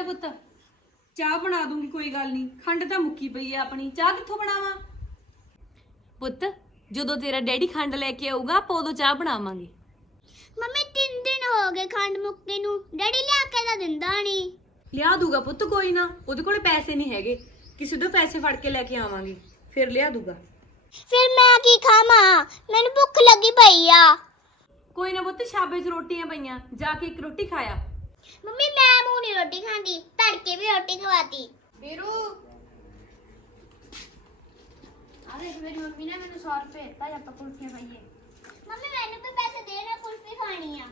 जा पुत्त चाह बना दूंगी कोई गल नहीं। खंड तां मुक्की पई है अपनी, चाह कित्थों बनावां? पुत्त जदों तेरा डैडी खंड लेके आऊगा आपां उदों चाह बनावांगे। मम्मी 3 दिन हो गए खंड मुक्के नूं, डैडी लिया के तां दिंदा नहीं। लिया दूगा पुत्त कोई ना, ओदे कोले पैसे नहीं हैगे, किसी तो पैसे फड़ के लेके आवांगे फिर लिया दूगा। फिर मैं की खावां, मैनूं भुख लगी पई आ। कोई ना पुत्त छाबे च रोटियां पईयां, जाके एक रोटी खाया। मम्मी मैं मुंह नहीं रोटी खांदी, तड़के भी रोटी खवाती। ਵੀਰੂ ਆ ਦੇਖ ਮੇਰੀ ਮੰਮੀ ਨੇ ਮੈਨੂੰ 100 ਰੁਪਏ ਦਿੱਤਾ ਜਾਂ ਆਪਾਂ ਕੁਲਫੀਆਂ ਖਾਈਏ। मम्मी मैंने भी पैसे दे ना, कुल्फी खानी है।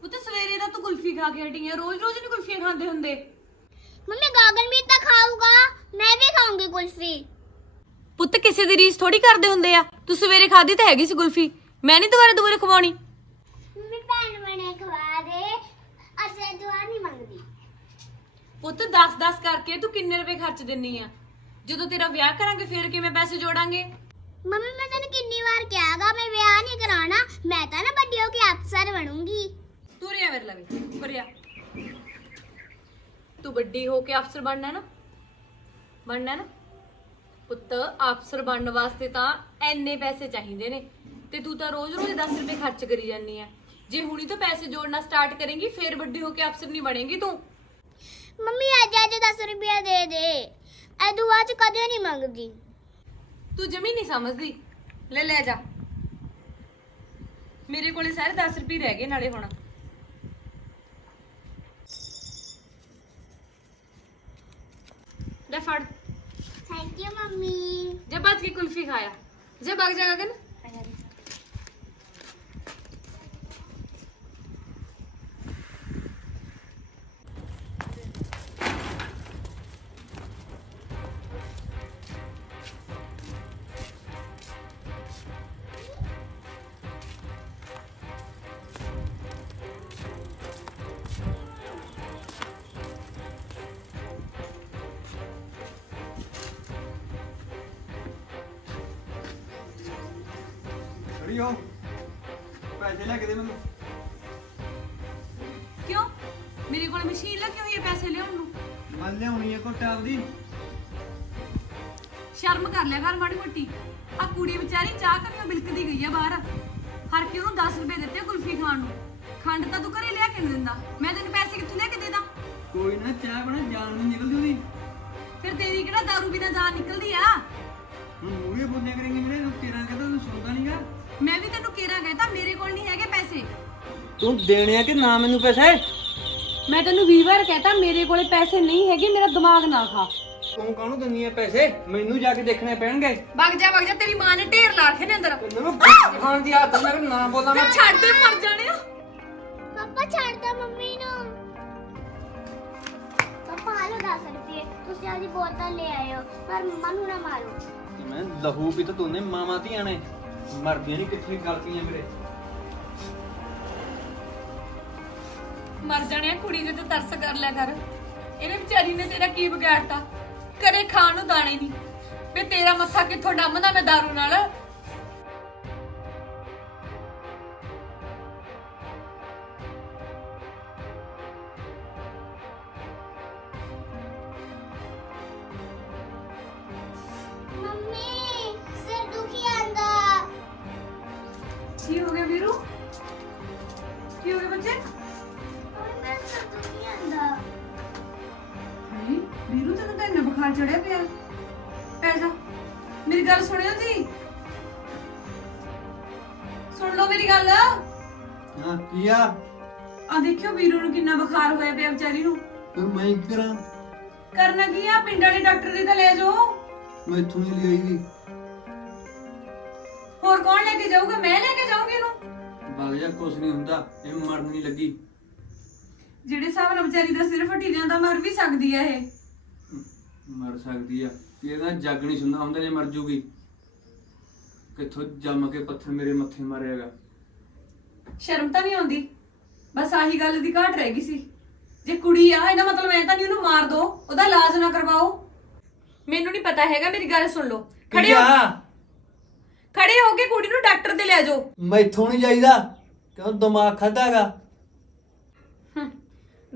ਪੁੱਤ ਸਵੇਰੇ ਦਾ ਤੂੰ ਕੁਲਫੀ ਖਾ ਕੇ ਹਟੀ ਹੈ, ਰੋਜ਼-ਰੋਜ਼ ਨਹੀਂ ਕੁਲਫੀਆਂ ਖਾਂਦੇ ਹੁੰਦੇ। मम्मी गागन भी तो खाऊंगा, मैं भी खाऊंगी कुल्फी। ਪੁੱਤ ਕਿਸੇ ਦੀ ਰੀਸ ਥੋੜੀ ਕਰਦੇ ਹੁੰਦੇ ਆ, ਤੂੰ ਸਵੇਰੇ ਖਾਦੀ ਤਾਂ ਹੈਗੀ ਸੀ ਕੁਲਫੀ, ਮੈਂ ਨਹੀਂ ਦੁਬਾਰਾ ਖਵਾਉਣੀ। मम्मी भैन बने खवा दे, अच्छा दुआ नहीं मांगदी। ਪੁੱਤ 10-10 ਕਰਕੇ ਤੂੰ ਕਿੰਨੇ ਰੁਪਏ ਖਰਚ ਦਿੰਨੀ ਆ? ਜਦੋਂ ਤੇਰਾ ਵਿਆਹ ਕਰਾਂਗੇ ਫੇਰ ਕਿਵੇਂ ਪੈਸੇ ਜੋੜਾਂਗੇ? मम्मी मैं तेन कितनी बार कहागा मैं ब्याह नहीं कराना, मैं तो ना बड़ी होके अफसर बनूंगी। ਤੂੰ ਰਿਆ ਮੇਰੇ ਲਵੇ ਬਰਿਆ, ਤੂੰ ਵੱਡੀ ਹੋ ਕੇ ਅਫਸਰ ਬਣਨਾ ਨਾ ਪੁੱਤ। ਅਫਸਰ ਬਣਨ ਵਾਸਤੇ ਤਾਂ ਐਨੇ ਪੈਸੇ ਚਾਹੀਦੇ ਨੇ, ਤੇ ਤੂੰ ਤਾਂ ਰੋਜ਼-ਰੋਜ਼ 10 ਰੁਪਏ ਖਰਚ ਕਰੀ ਜਾਂਦੀ ਆ। ਜੇ ਹੁਣੀ ਤੋਂ ਪੈਸੇ ਜੋੜਨਾ ਸਟਾਰਟ ਕਰੇਂਗੀ ਫੇਰ ਵੱਡੀ ਹੋ ਕੇ ਅਫਸਰ ਨਹੀਂ ਬਣੇਗੀ ਤੂੰ। मम्मी आज 10 रुपया दे दे, ए दुआ च कदे नहीं मांगदी। ਤੂੰ ਜਮੀ ਨਹੀਂ ਸਮਝਦੀ, ਲੈ ਜਾ। ਮੇਰੇ ਕੋਲੇ ਸਾਰੇ 10 ਰੁਪਏ ਰਹਿ ਗਏ ਨਾਲੇ ਹੁਣ। ਲੈ ਫੜ, थैंक यू मम्मी। ਜਾ ਬਾਜ ਕੇ ਕੁਲਫੀ ਖਾਇਆ, ਜਾ ਭਗ ਜਾ ਗਗਨ। ਖੜੀ ਹੋ, ਪੈਸੇ ਲੈ ਕੇ ਦੇ ਮੈਨੂੰ। ਕਿਉਂ? ਮੇਰੇ ਕੋਲ ਮਸ਼ੀਨ ਲੱਗੀ ਹੋਈ ਹੈ ਪੈਸੇ ਲਿਆਉਣ ਨੂੰ। ਮੈਂ ਲਿਆਉਣੀ ਆ ਘੁੱਟ ਆਪਦੀ। ਸ਼ਰਮ ਕਰ ਲਿਆ ਕਰ ਮਾੜੀ ਮੋਟੀ। ਆ ਕੁੜੀ ਵਿਚਾਰੀ ਚਾਹ ਕਰੀਓ ਬਿਲਕਦੀ ਗਈ ਆ ਬਾਹਰ, ਹਰ ਕੇ ਉਹਨੂੰ 10 ਰੁਪਏ ਦਿੱਤੇ ਕੁਲਫੀ ਖਾਣ ਨੂੰ। ਖੰਡ ਤਾਂ ਤੂੰ ਘਰੇ ਲਿਆ ਕੇ ਨਹੀਂ ਦਿੰਦਾ, ਮੈਂ ਤੈਨੂੰ ਪੈਸੇ ਕਿੱਥੋਂ ਲਿਆ ਕੇ ਦੇ ਦਾਂ? ਕੋਈ ਨਾ, ਚਾਹ ਬਣਾ, ਜਾਨ ਨਹੀਂ ਨਿਕਲਦੀ ਉਹਦੀ। ਫਿਰ ਤੇਰੀ ਕਿਹੜਾ ਦਾਰੂ ਬਿਨਾਂ ਜਾਨ ਨਿਕਲਦੀ ਆ? ਹੁਣ ਮੂਹਰੇ ਬੋਲਿਆ ਕਰੇਂਗੇ ਜਿਹੜੇ ਤੂੰ ਤੇਰਾ ਕਹਿੰਦਾ ਤੂੰ ਸੁਣਦਾ ਨਹੀਂਗਾ। ਮੈਂ ਵੀ ਤੈਨੂੰ ਕਿਹੜਾ ਕਹਿਤਾ ਮੇਰੇ ਕੋਲ ਨਹੀਂ ਹੈਗੇ ਪੈਸੇ। ਤੂੰ ਦੇਣੇ ਆ ਕਿ ਨਾ ਮੈਨੂੰ ਪੈਸੇ? ਮੈਂ ਤੈਨੂੰ 20 ਵਾਰ ਕਹਿਤਾ ਮੇਰੇ ਕੋਲੇ ਪੈਸੇ ਨਹੀਂ ਹੈਗੇ, ਮੇਰਾ ਦਿਮਾਗ ਨਾ ਖਾ। ਤੂੰ ਕਾਹਨੂੰ ਦਿੰਦੀ ਆ ਪੈਸੇ? ਮੈਨੂੰ ਜਾ ਕੇ ਦੇਖਣੇ ਪੈਣਗੇ। ਵਗ ਜਾ ਤੇਰੀ ਮਾਂ ਨੇ ਢੇਰ ਲਾ ਰੱਖੇ ਨੇ ਅੰਦਰ। ਮੈਨੂੰ ਖਾਣ ਦੀ ਆਦਤ, ਮੈਂ ਨਾ ਬੋਲਾਂ ਮੈਂ ਛੱਡ ਦੇ, ਮਰ ਜਾਣੇ ਆ। पापा छाड़ दो मम्मी नो। पापा हालो 10 रुपये, तुसी आदी बोतल ले आए हो, पर मम्मा नू ना मारो। ਮੈਂ ਲਹੂ ਵੀ ਤਾਂ ਤੂੰ ਮਾਵਾਂ ਧੀਆਂ ਨੇ ਮਰਦੀਆਂ ਨਹੀਂ ਕਿੱਥੇ ਗਲਤੀਆਂ ਮੇਰੇ। ਮਰ ਜਾਣੇ ਆ, ਕੁੜੀ ਦੇ ਤੇ ਤਰਸ ਕਰ ਲਿਆ ਕਰ। ਇਹਨੇ ਵਿਚਾਰੀ ਨੇ ਤੇਰਾ ਕੀ ਵਿਗਾੜਤਾ? ਕਦੇ ਖਾਣ ਨੂੰ ਦਾਣੇ ਨਹੀਂ, ਵੇ ਤੇਰਾ ਮੱਥਾ ਕਿੱਥੋਂ ਡੰਮਦਾ ਮੈਂ ਦਾਰੂ ਨਾਲ। मम्मी सिर दुखी आंदा। ਕੀ ਹੋ ਗਿਆ ਵੀਰੂ? ਕੀ ਹੋ ਗਿਆ ਬੱਚੇ? मम्मी मेरा सिर दुखी आंदा। ਨਹੀਂ ਵੀਰੂ ਤੈਨੂੰ ਤਾਂ ਇੰਨਾ ਬੁਖਾਰ ਚੜਿਆ ਪਿਆ। ਪੈ ਜਾ, ਮੇਰੀ ਗੱਲ ਸੁਣਿਓ ਜੀ, ਸੁਣ ਲਓ ਮੇਰੀ ਗੱਲ। ਹਾਂ ਕੀ ਆ? ਆ ਦੇਖਿਓ ਵੀਰੂ ਨੂੰ ਕਿੰਨਾ ਬੁਖਾਰ ਹੋਇਆ ਪਿਆ ਵਿਚਾਰੀ ਨੂੰ। ਫਿਰ ਮੈਂ ਕੀ ਕਰਾਂ? ਕਰਨਾ ਕੀ ਆ? ਪਿੰਡ ਵਾਲੇ ਡਾਕਟਰ ਦੀ ਤਾਂ ਲੈ ਜਾਓ। ਮੈਂ ਇੱਥੋਂ ਨਹੀਂ ਲਿਆਈਗੀ। ਹੋਰ ਕੌਣ ਲੈ ਕੇ ਜਾਊਗਾ? ਮੈਂ ਲੈ ਕੇ ਜਾਊਂਗੀ ਇਹਨੂੰ। ਵਗ ਜਾ, ਕੁਛ ਨਹੀਂ ਹੁੰਦਾ, ਇਹ ਮਰਨ ਨਹੀਂ ਲੱਗੀ। ਜਿਹੜੇ ਹਿਸਾਬ ਨਾਲ ਵਿਚਾਰੀ ਦਾ ਸਿਰ ਫਟੀ ਜਾਂਦਾ, ਮਰ ਵੀ ਸਕਦੀ ਆ ਇਹ। ਮਰ ਸਕਦੀ ਆ, ਇਹਦਾ ਜੱਗ ਨਹੀਂ ਸੁਣਦਾ ਹੁੰਦਾ ਜੇ ਮਰ ਜੂਗੀ। ਕਿੱਥੋਂ ਜੰਮ ਕੇ ਪੱਥਰ ਮੇਰੇ ਮੱਥੇ ਮਾਰਿਆਗਾ। ਸ਼ਰਮ ਤਾਂ ਨਹੀਂ ਆਉਂਦੀ? ਬਸ ਆਹੀ ਗੱਲ ਦੀ ਘਾਟ ਰਹਿ ਗਈ ਸੀ। ਜੇ ਕੁੜੀ ਆ ਇਹਦਾ ਮਤਲਬ ਐ ਤਾਂ ਨਹੀਂ ਉਹਨੂੰ ਮਾਰ ਦੋ, ਉਹਦਾ ਇਲਾਜ ਨਾ ਕਰਵਾਓ। ਮੈਨੂੰ ਨਹੀਂ ਪਤਾ ਹੈਗਾ, ਮੇਰੀ ਗੱਲ ਸੁਣ ਲਓ। ਖੜੇ ਹੋ ਕੇ ਕੁੜੀ ਨੂੰ ਡਾਕਟਰ ਤੇ ਲੈ ਜਾਓ। ਮੈਥੋਂ ਨਹੀਂ ਜਾਈਦਾ, ਕਿਉਂ ਦਿਮਾਗ ਖਾਦਾਗਾ।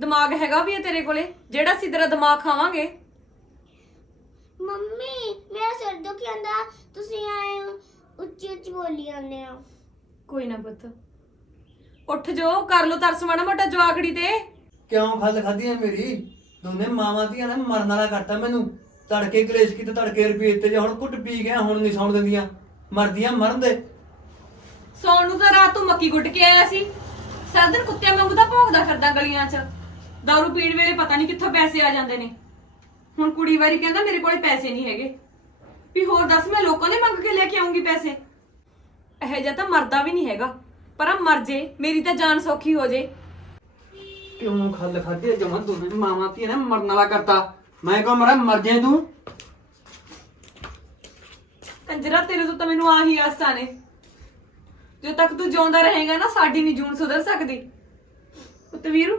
ਦਿਮਾਗ ਹੈਗਾ ਵੀ ਹੈ ਤੇਰੇ ਕੋਲੇ ਜਿਹੜਾ ਅਸੀਂ ਤੇਰਾ ਦਿਮਾਗ ਖਾਵਾਂਗੇ? ਮੰਮੀ ਮੇਰਾ ਸਿਰ ਦੁਖੀ ਜਾਂਦਾ, ਤੁਸੀਂ ਆਏ ਹੋ, ਉੱਚੀ ਉੱਚੀ ਬੋਲੀ ਜਾਂਦੇ ਹੋ। ਕੋਈ ਨਾ ਪੁੱਤ, ਉੱਠ ਜੋ, ਕਰ ਲੋ ਤਰਸ ਮਾੜਾ ਮੋਟਾ ਜਵਾਕੜੀ ਤੇ। ਕਿਉਂ ਖੱਲ ਖਾਧੀ ਐ ਮੇਰੀ? ਦੋਨੇ ਮਾਵਾਂ ਧੀਆਂ ਨੇ ਮਰਨ ਵਾਲਾ ਕਰਤਾ ਮੈਨੂੰ। ਤੜਕੇ ਕਲੇਸ਼ ਕੀਤੇ, ਤੜਕੇ ਰੁਪਏ ਤੇ, ਹੁਣ ਘੁੱਟ ਪੀ ਗਿਆ, ਹੁਣ ਨਹੀਂ ਸੌਣ ਦਿੰਦੀਆਂ, ਮਰਦੀਆਂ ਮਰਨ ਦੇ। ਸੌਣ ਨੂੰ ਤਾਂ ਰਾਤ ਤੋਂ ਮੱਕੀ ਗੁੱਟ ਕੇ ਆਇਆ ਸੀ, ਸਾਰਾ ਦਿਨ ਕੁੱਤਿਆਂ ਵਾਂਗੂ ਤਾਂ ਭੌਂਕਦਾ ਫਿਰਦਾ ਗਲੀਆਂ 'ਚ। ਦਾਰੂ ਪੀਣ ਵੇਲੇ ਪਤਾ ਨਹੀਂ ਕਿੱਥੋਂ ਪੈਸੇ ਆ ਜਾਂਦੇ ਨੇ। ਹੁਣ ਕੁੜੀ ਵਾਰੀ ਕਹਿੰਦਾ ਮੇਰੇ ਕੋਲੇ ਪੈਸੇ ਨਹੀਂ ਹੈਗੇ, ਵੀ ਹੋਰ ਦੱਸ ਮੈਂ ਲੋਕਾਂ ਦੇ ਮੰਗ ਕੇ ਲੈ ਕੇ ਆਉਂਗੀ ਪੈਸੇ? ਇਹੋ ਜਿਹਾ ਤਾਂ ਮਰਦਾ ਵੀ ਨਹੀਂ ਹੈਗਾ, ਪਰ ਆ ਮਰ ਜੇ ਮੇਰੀ ਤਾਂ ਜਾਨ ਸੌਖੀ ਹੋ ਜੇ। ਕਿਉਂ ਖੱਲ ਖਾਧੀ ਐ? ਜਮਾਂ ਦੋਨੇ ਮਾਵਾਂ ਧੀਆਂ ਨੇ ਮਰਨ ਵਾਲਾ ਕਰਤਾ। ਮੈਂ ਕਹਾਂ ਮਰਾ ਮਰ ਜੇ ਤੂੰ। ਕੰਜਰਾ ਤੇਰੇ ਤੋਂ ਤਾਂ ਮੈਨੂੰ ਆਹੀ ਆਸਾਂ ਨੇ, ਜਦੋਂ ਤੱਕ ਤੂੰ ਜਿਉਂਦਾ ਰਹੇਗਾ ਨਾ ਸਾਡੀ ਨਹੀਂ ਜੂਨ ਸੁਧਰ ਸਕਦੀ। ਪੁੱਤ ਵੀਰੂ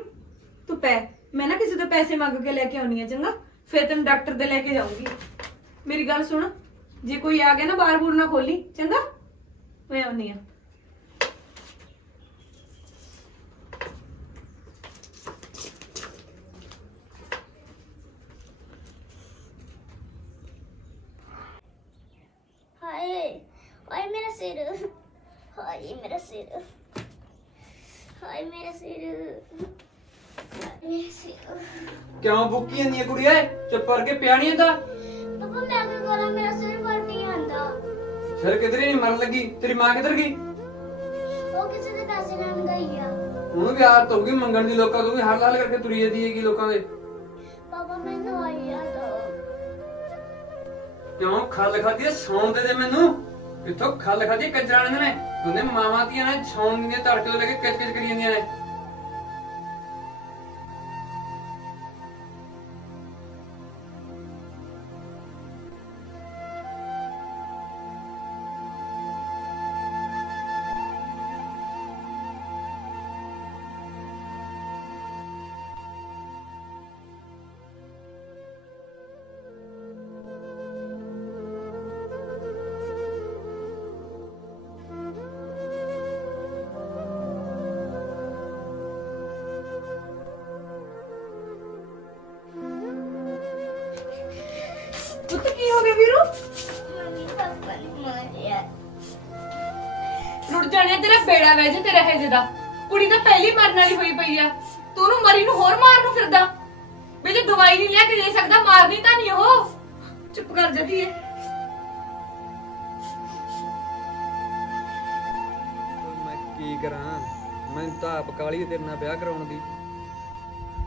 ਤੂੰ ਪੈ, ਮੈਂ ਨਾ ਕਿਸੇ ਤੋਂ ਪੈਸੇ ਮੰਗ ਕੇ ਲੈ ਕੇ ਆਉਣੀ ਆ, ਚੰਗਾ? ਫਿਰ ਤੈਨੂੰ ਡਾਕਟਰ ਦੇ ਲੈ ਕੇ ਜਾਊਂਗੀ। ਮੇਰੀ ਗੱਲ ਸੁਣ, ਜੇ ਕੋਈ ਆ ਗਿਆ ਨਾ ਬਾਰ ਬੂਰ ਨਾ ਖੋਲੀ, ਚੰਗਾ? ਮੈਂ ਆਉਣੀ ਆ। ਹਾਏ ਹਾਏ ਮੇਰਾ ਸਿਰ, ਹਾਏ ਮੇਰਾ ਸਿਰ, ਹਾਏ ਮੇਰਾ ਸਿਰ, ਹਾਏ ਮੇਰਾ ਸਿਰ। ਕਿਉਂ ਬੁੱਕੀ ਜਾਂਦੀ ਐ ਕੁੜੀਏ? ਚੁੱਪ ਕਰਕੇ ਪਿਆ ਨਹੀਂ ਹੁੰਦਾ? ਪਾਪਾ ਮੈਂ ਕੀ ਕਰਾਂ, ਮੇਰਾ ਸਿਰ ਫਟ ਨਹੀਂ ਆਂਦਾ। ਸਿਰ ਕਿਧਰੇ ਨਹੀਂ ਮਰਨ ਲੱਗੀ? ਤੇਰੀ ਮਾਂ ਕਿੱਧਰ ਗਈ? ਉਹ ਕਿਸੇ ਦੇ ਪੈਸੇ ਲੈਣ ਗਈ ਆ। ਉਹਨੂੰ ਵੀ ਆਦਤ ਹੋਊਗੀ ਮੰਗਣ ਦੀ, ਲੋਕਾਂ ਤੋਂ ਵੀ ਹਰ ਲਾਲ ਕਰਕੇ ਤੁਰੀ ਜਾਂਦੀ ਹੈਗੀ ਲੋਕਾਂ ਦੇ। ਪਾਪਾ ਮੈਂ ਦਵਾਈ ਆ ਦੋ। ਕਿਉਂ ਖੱਲ ਖਾਧੀ ਐ? ਸੌਣ ਦੇ ਮੈਨੂੰ। ਕਿੱਥੋਂ ਖੱਲ ਖਾਧੀ ਕੰਜਰਾਂ ਨੇ? ਦੋਨੇ ਮਾਵਾਂ ਧੀਆਂ ਨੇ ਸੌਣ ਦੀਆਂ ਤੜਕੇ ਤੋਂ ਲੈ ਕੇ ਕਿਚ ਕਿਚ ਕਰੀ ਜਾਂਦੀਆਂ ਨੇ। ਪੁੱਤ ਕੀ ਹੋ ਗਿਆ ਵੀਰੂ? ਮੰਮੀ ਪਾਪਾ ਨੇ ਮਾਰਿਆ। ਰੁੱਟ ਜਾਣਿਆ ਤੇਰਾ ਬੇੜਾ ਵਹਿ ਜੇ ਤੇਰਾ ਹੇਜੇ ਦਾ। ਕੁੜੀ ਤਾਂ ਪਹਿਲੀ ਮਰਨ ਵਾਲੀ ਹੋਈ ਪਈ ਆ, ਤੂੰ ਉਹਨੂੰ ਮਰੀ ਨੂੰ ਹੋਰ ਮਾਰਨ ਨੂੰ ਫਿਰਦਾ। ਵੇ ਜੇ ਦਵਾਈ ਨਹੀਂ ਲਿਆ ਕੇ ਦੇ ਸਕਦਾ, ਮਾਰਨੀ ਤਾਂ ਨਹੀਂ ਉਹ। ਚੁੱਪ ਕਰ ਜਾ ਧੀਏ। ਮੈਂ ਕੀ ਕਰਾਂ? ਮੈਂ ਤਾਂ ਆਪ ਕਾਲੀ ਤੇਰੇ ਨਾਲ ਵਿਆਹ ਕਰਾਉਣ ਦੀ।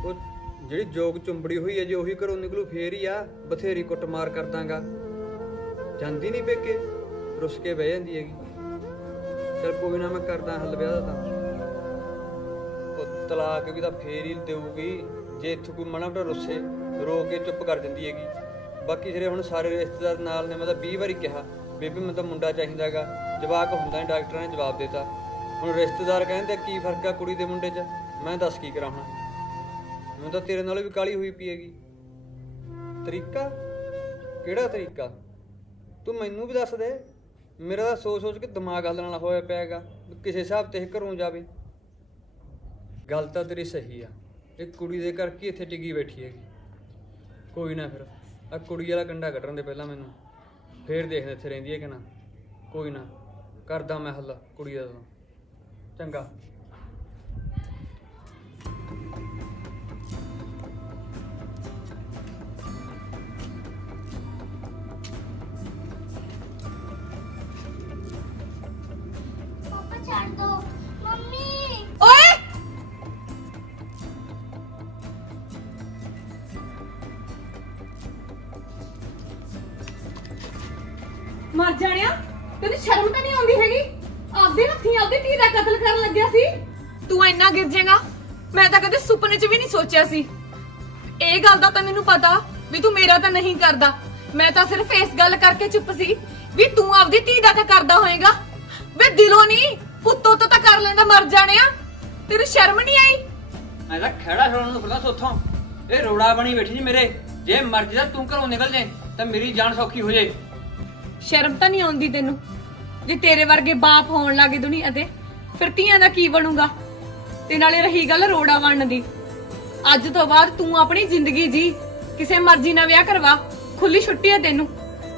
ਉਹ ਜਿਹੜੀ ਜੋਗ ਚੁੰਬੜੀ ਹੋਈ ਹੈ, ਜੇ ਉਹੀ ਘਰੋਂ ਨਿਕਲੂ ਫੇਰ ਹੀ ਆ। ਬਥੇਰੀ ਕੁੱਟਮਾਰ ਕਰ ਦਾਂਗਾ, ਜਾਂਦੀ ਨਹੀਂ ਪੇਕੇ, ਰੁੱਸ ਕੇ ਬਹਿ ਜਾਂਦੀ ਹੈਗੀ। ਚਲ ਕੋਈ ਨਾ, ਮੈਂ ਕਰਦਾ ਹੱਲ ਵਿਆਹ ਦਾ। ਤਾਂ ਉਹ ਤਲਾਕ ਵੀ ਤਾਂ ਫੇਰ ਹੀ ਦੇਊਗੀ ਜੇ ਇੱਥੋਂ ਕੋਈ ਮਾੜਾ ਮੋਟਾ ਰੁੱਸੇ, ਰੋ ਕੇ ਚੁੱਪ ਕਰ ਦਿੰਦੀ ਹੈਗੀ। ਬਾਕੀ ਜਿਹੜੇ ਹੁਣ ਸਾਰੇ ਰਿਸ਼ਤੇਦਾਰ ਨਾਲ ਨੇ, ਮੈਂ ਤਾਂ 20 ਵਾਰੀ ਕਿਹਾ ਬੇਬੀ ਮੈਨੂੰ ਤਾਂ ਮੁੰਡਾ ਚਾਹੀਦਾਗਾ, ਜਵਾਕ ਹੁੰਦਾ ਨਹੀਂ, ਡਾਕਟਰਾਂ ਨੇ ਜਵਾਬ ਦਿੱਤਾ। ਹੁਣ ਰਿਸ਼ਤੇਦਾਰ ਕਹਿੰਦੇ ਕੀ ਫਰਕ ਆ ਕੁੜੀ ਦੇ ਮੁੰਡੇ 'ਚ, ਮੈਂ ਦੱਸ ਕੀ ਕਰਾਂ ਹੁਣ? ਮੈਨੂੰ ਤਾਂ ਤੇਰੇ ਨਾਲੋਂ ਵੀ ਕਾਲੀ ਹੋਈ ਪਈ ਹੈਗੀ। ਤਰੀਕਾ ਕਿਹੜਾ ਤਰੀਕਾ? ਤੂੰ ਮੈਨੂੰ ਵੀ ਦੱਸ ਦੇ। ਮੇਰਾ ਤਾਂ ਸੋਚ ਸੋਚ ਕੇ ਦਿਮਾਗ ਹੱਲਣ ਵਾਲਾ ਹੋਇਆ ਪਿਆ ਹੈਗਾ, ਕਿਸੇ ਹਿਸਾਬ ਤੇ ਇਹ ਘਰੋਂ ਜਾਵੇ। ਗੱਲ ਤਾਂ ਤੇਰੀ ਸਹੀ ਆ, ਇਹ ਕੁੜੀ ਦੇ ਕਰਕੇ ਇੱਥੇ ਟਿਕੀ ਬੈਠੀ ਹੈਗੀ। ਕੋਈ ਨਾ, ਫਿਰ ਆ ਕੁੜੀ ਵਾਲਾ ਕੰਡਾ ਕੱਢਣ ਦੇ ਪਹਿਲਾਂ ਮੈਨੂੰ, ਫੇਰ ਦੇਖਦੇ ਇੱਥੇ ਰਹਿੰਦੀ ਹੈ ਕਿ ਨਾ। ਕੋਈ ਨਾ, ਕਰਦਾ ਮੈਂ ਹੱਲ ਕੁੜੀ ਦਾ। ਚੰਗਾ। ਪਾਪਾ ਛੱਡ ਦੋ। ਮੰਮੀ ਓਏ ਮਰ ਜਾਣਿਆ, ਤੈਨੂੰ ਸ਼ਰਮ ਤਾਂ ਨਹੀਂ ਆਉਂਦੀ ਹੈਗੀ? ਆਪਦੇ ਹੱਥੀਂ ਆਪਦੀ ਧੀ ਦਾ ਕਤਲ ਕਰਨ ਲੱਗਿਆ ਸੀ ਤੂੰ। ਇੰਨਾ ਗਿਰ ਜਾਏਗਾ ਮੈਂ ਤਾਂ ਕਦੇ ਸੁਪਨੇ 'ਚ ਵੀ ਨਹੀਂ ਸੋਚਿਆ ਸੀ। ਇਹ ਗੱਲ ਦਾ ਤਾਂ ਮੈਨੂੰ ਪਤਾ ਵੀ ਤੂੰ ਮੇਰਾ ਤਾਂ ਨਹੀਂ ਕਰਦਾ। ਮੈਂ ਤਾਂ ਸਿਰਫ ਇਸ ਗੱਲ ਕਰਕੇ ਚੁੱਪ ਸੀ ਵੀ ਤੂੰ ਆਪਦੀ ਧੀ ਦਾ ਤਾਂ ਕਰਦਾ ਹੋਏਗਾ। ਵੇ ਦਿਲੋਂ ਨਹੀਂ, ਪੁੱਤੋਂ ਤੋਂ ਤਾਂ ਕਰ ਲੈਂਦਾ। ਮਰ ਜਾਣਿਆ, ਤੈਨੂੰ ਸ਼ਰਮ ਨਹੀਂ ਆਈ? ਮੈਂ ਤਾਂ ਖੜਾ ਛੋੜਨ ਨੂੰ ਫਿਰਦਾ ਸੋਥੋਂ। ਇਹ ਰੋੜਾ ਬਣੀ ਬੈਠੀ ਜੀ ਮੇਰੇ। ਜੇ ਮਰਜ਼ੀ ਦਾ ਤੂੰ ਘਰੋਂ ਨਿਕਲ ਜਾਏ ਤਾਂ ਮੇਰੀ ਜਾਨ ਸੌਖੀ ਹੋ ਜਾਏ। ਸ਼ਰਮ ਤਾਂ ਨਹੀਂ ਆਉਂਦੀ ਤੈਨੂੰ? ਜੇ ਤੇਰੇ ਵਰਗੇ ਬਾਪ ਹੋਣ ਲੱਗੇ ਦੁਨੀਆ ਤੇ, ਫਿਰ ਧੀਆਂ ਦਾ ਕੀ ਬਣੂਗਾ? ਤੇ ਨਾਲੇ ਰਹੀ ਗੱਲ ਰੋੜਾ ਬਣਨ ਦੀ, ਅੱਜ ਤੋਂ ਬਾਅਦ ਤੂੰ ਆਪਣੀ ਜ਼ਿੰਦਗੀ ਜੀ, ਕਿਸੇ ਮਰਜ਼ੀ ਨਾਲ ਵਿਆਹ ਕਰਵਾ, ਖੁੱਲੀ ਛੁੱਟੀ ਹੈ ਤੈਨੂੰ।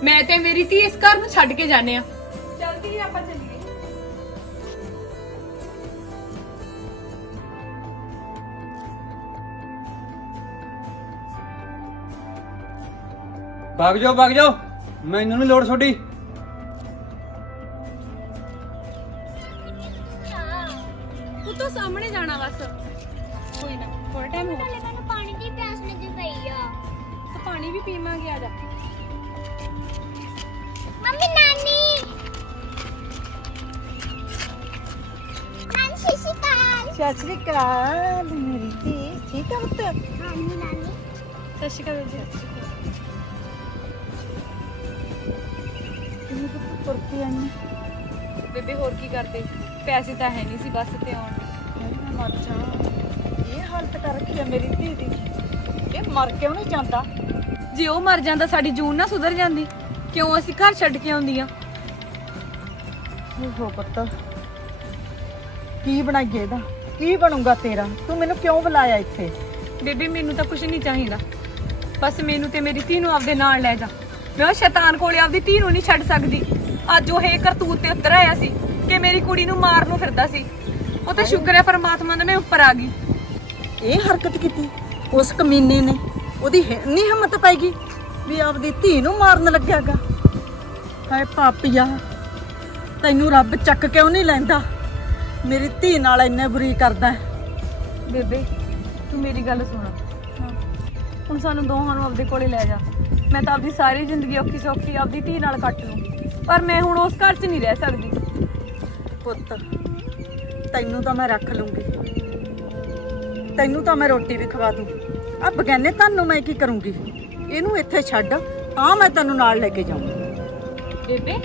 ਮੈਂ ਤੇ ਮੇਰੀ ਧੀ ਇਸ ਘਰ ਨੂੰ ਛੱਡ ਕੇ ਜਾਣੇ ਆ। ਚਲਦੀ ਆਪਾਂ ਚੱਲੀਏ। ਵਗ ਜਾਓ, ਮੈਨੂੰ ਨਹੀਂ ਲੋੜ ਤੁਹਾਡੀ। ਤੂੰ ਤਾਂ ਸਾਹਮਣੇ ਜਾਣਾ ਬਸ, ਕੋਈ ਨਾ ਥੋੜਾ ਟਾਈਮ ਹੋ ਨਾਲੇ ਮੈਨੂੰ ਪਾਣੀ ਦੀ ਪਿਆਸ ਲੱਗੀ ਪਈ ਆ। ਤਾਂ ਪਾਣੀ ਵੀ ਪੀਵਾਂਗੇ, ਆ ਜਾ। ਮੰਮੀ ਨਾਨੀ ਸ਼ਿਸ਼ਿਕਾਲ। ਸਤਿ ਸ਼੍ਰੀ ਅਕਾਲ ਮੇਰੀ ਧੀ, ਠੀਕ ਆ ਪੁੱਤ? ਨਾਨੀ ਨਾਨੀ ਸਤਿ ਸ਼੍ਰੀ ਅਕਾਲ ਜੀ। ਕਿੰਨੀ ਪੁੱਤ ਤੁਰ ਕੇ ਆਈ ਬੇਬੇ ਹੋਰ ਕੀ ਕਰਦੇ, ਪੈਸੇ ਤਾਂ ਹੈ ਨਹੀਂ ਸੀ ਬੱਸ ਤੇ ਆਉਣ ਨੂੰ। ਮੈਂ ਮਰ ਜਾ। ਇਹ ਹਾਲਤ ਕਰ ਰੱਖੀ ਆ ਮੇਰੀ ਧੀ ਦੀ, ਇਹ ਮਰ ਕਿਉਂ ਨਹੀਂ ਜਾਂਦਾ? ਜੇ ਉਹ ਮਰ ਜਾਂਦਾ ਸਾਡੀ ਜੂਨ ਨਾ ਸੁਧਰ ਜਾਂਦੀ, ਕਿਉਂ ਅਸੀਂ ਘਰ ਛੱਡ ਕੇ ਆਉਂਦੀਆਂ? ਹੋ ਪੁੱਤ, ਕੀ ਬਣਾਈਏ ਇਹਦਾ? ਕੀ ਬਣੂਗਾ ਤੇਰਾ? ਤੂੰ ਮੈਨੂੰ ਕਿਉਂ ਬੁਲਾਇਆ ਇੱਥੇ? ਬੇਬੇ ਮੈਨੂੰ ਤਾਂ ਕੁਝ ਨਹੀਂ ਚਾਹੀਦਾ, ਬਸ ਮੈਨੂੰ ਤੇ ਮੇਰੀ ਧੀ ਨੂੰ ਆਪਦੇ ਨਾਲ ਲੈ ਜਾ। ਮੈਂ ਉਹ ਸ਼ੈਤਾਨ ਕੋਲੇ ਆਪਦੀ ਧੀ ਨੂੰ ਨਹੀਂ ਛੱਡ ਸਕਦੀ। ਅੱਜ ਉਹ ਇਹ ਕਰਤੂਤ ਤੇ ਉਤਰ ਆਇਆ ਸੀ ਕਿ ਮੇਰੀ ਕੁੜੀ ਨੂੰ ਮਾਰਨ ਨੂੰ ਫਿਰਦਾ ਸੀ। ਉਹ ਤਾਂ ਸ਼ੁਕਰ ਹੈ ਪਰਮਾਤਮਾ ਦਾ ਮੈਂ ਉੱਪਰ ਆ ਗਈ। ਇਹ ਹਰਕਤ ਕੀਤੀ ਉਸ ਕਮੀਨੇ ਨੇ, ਉਹਦੀ ਨਹੀਂ ਹਿੰਮਤ ਪੈਗੀ ਵੀ ਆਪਦੀ ਧੀ ਨੂੰ ਮਾਰਨ ਲੱਗਿਆਗਾ। ਹਾਏ ਪਾਪੀਆ, ਤੈਨੂੰ ਰੱਬ ਚੱਕ ਕਿਉਂ ਨਹੀਂ ਲੈਂਦਾ? ਮੇਰੀ ਧੀ ਨਾਲ ਇੰਨੇ ਬੁਰੀ ਕਰਦਾ ਹੈ। ਬੇਬੇ ਤੂੰ ਮੇਰੀ ਗੱਲ ਸੁਣ, ਹੁਣ ਸਾਨੂੰ ਦੋਹਾਂ ਨੂੰ ਆਪਦੇ ਕੋਲੇ ਲੈ ਜਾ। ਮੈਂ ਤਾਂ ਆਪਦੀ ਸਾਰੀ ਜ਼ਿੰਦਗੀ ਔਖੀ ਸੌਖੀ ਆਪਦੀ ਧੀ ਨਾਲ ਕੱਟ ਲੂੰ, ਪਰ ਮੈਂ ਹੁਣ ਉਸ ਘਰ 'ਚ ਨਹੀਂ ਰਹਿ ਸਕਦੀ। ਪੁੱਤ ਤੈਨੂੰ ਤਾਂ ਮੈਂ ਰੱਖ ਲੂੰਗੀ, ਤੈਨੂੰ ਤਾਂ ਮੈਂ ਰੋਟੀ ਵੀ ਖਵਾ ਦੂੰ। ਆ ਬਗਾਨੇ ਤੁਹਾਨੂੰ ਮੈਂ ਕੀ ਕਰੂੰਗੀ? ਇਹਨੂੰ ਇੱਥੇ ਛੱਡ, ਤਾਂ ਮੈਂ ਤੈਨੂੰ ਨਾਲ ਲੈ ਕੇ ਜਾਊਂ। ਬੇਬੇ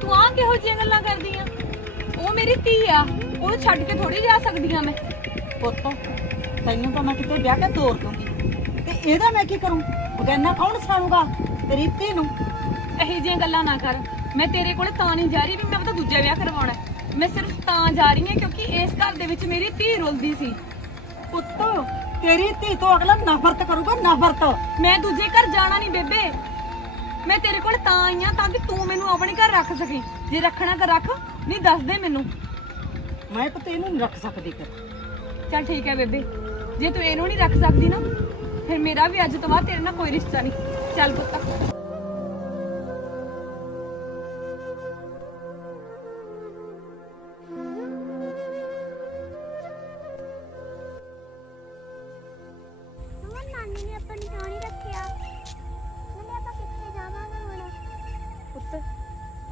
ਤੂੰ ਆ ਕਿਹੋ ਜਿਹੀਆਂ ਗੱਲਾਂ ਕਰਦੀ ਆ? ਉਹ ਮੇਰੀ ਧੀ ਆ, ਉਹਨੂੰ ਛੱਡ ਕੇ ਥੋੜੀ ਜਾ ਸਕਦੀ ਆ ਮੈਂ। ਪੁੱਤ ਤੈਨੂੰ ਤਾਂ ਮੈਂ ਕਿਤੇ ਵਿਆਹ ਕੇ ਤੋਰ ਦੂੰਗੀ, ਤੇ ਇਹਦਾ ਮੈਂ ਕੀ ਕਰੂੰ? ਬਗਾਨਾ ਕੌਣ ਸਾਂਭੂਗਾ ਤੇਰੀ ਧੀ ਨੂੰ? ਇਹੋ ਜਿਹੀਆਂ ਗੱਲਾਂ ਨਾ ਕਰ। ਮੈਂ ਤੇਰੇ ਕੋਲੇ ਤਾਂ ਨਹੀਂ ਜਾ ਰਹੀ ਵੀ ਮੈਂ ਆਪਦਾ ਦੂਜਾ ਵਿਆਹ ਕਰਵਾਉਣਾ। ਮੈਂ ਸਿਰਫ ਤਾਂ ਜਾ ਰਹੀ ਹਾਂ ਕਿਉਂਕਿ ਇਸ ਘਰ ਦੇ ਵਿੱਚ ਮੇਰੀ ਧੀ ਰੁਲਦੀ ਸੀ। ਪੁੱਤ ਤੇਰੀ ਧੀ ਤੋਂ ਅਗਲਾ ਨਫ਼ਰਤ ਕਰੂਗਾ, ਨਫ਼ਰਤ। ਮੈਂ ਦੂਜੇ ਘਰ ਜਾਣਾ ਨਹੀਂ ਬੇਬੇ। ਮੈਂ ਤੇਰੇ ਕੋਲ ਤਾਂ ਆਈ ਆ ਤਾਂ ਕਿ ਤੂੰ ਮੈਨੂੰ ਆਪਣੇ ਘਰ ਰੱਖ ਸਕੀ। ਜੇ ਰੱਖਣਾ ਤਾਂ ਰੱਖ, ਨਹੀਂ ਦੱਸ ਦੇ ਮੈਨੂੰ। ਮੈਂ ਪੁੱਤ ਇਹਨੂੰ ਨਹੀਂ ਰੱਖ ਸਕਦੀ ਫਿਰ। ਚੱਲ ਠੀਕ ਹੈ ਬੇਬੇ, ਜੇ ਤੂੰ ਇਹਨੂੰ ਨਹੀਂ ਰੱਖ ਸਕਦੀ ਨਾ, ਫਿਰ ਮੇਰਾ ਵੀ ਅੱਜ ਤੋਂ ਬਾਅਦ ਤੇਰੇ ਨਾਲ ਕੋਈ ਰਿਸ਼ਤਾ ਨਹੀਂ। ਚੱਲ ਪੁੱਤ। ਮੰਮਾ ਨਾਨੀ ਨੇ ਆਪਾਂ ਨੂੰ ਕਿਉਂ ਨਹੀਂ ਰੱਖਿਆ? ਨਾਨੀ ਆਪਾਂ ਕਿੱਥੇ ਜਾਵਾਂਗੇ ਹੁਣ? ਪੁੱਤ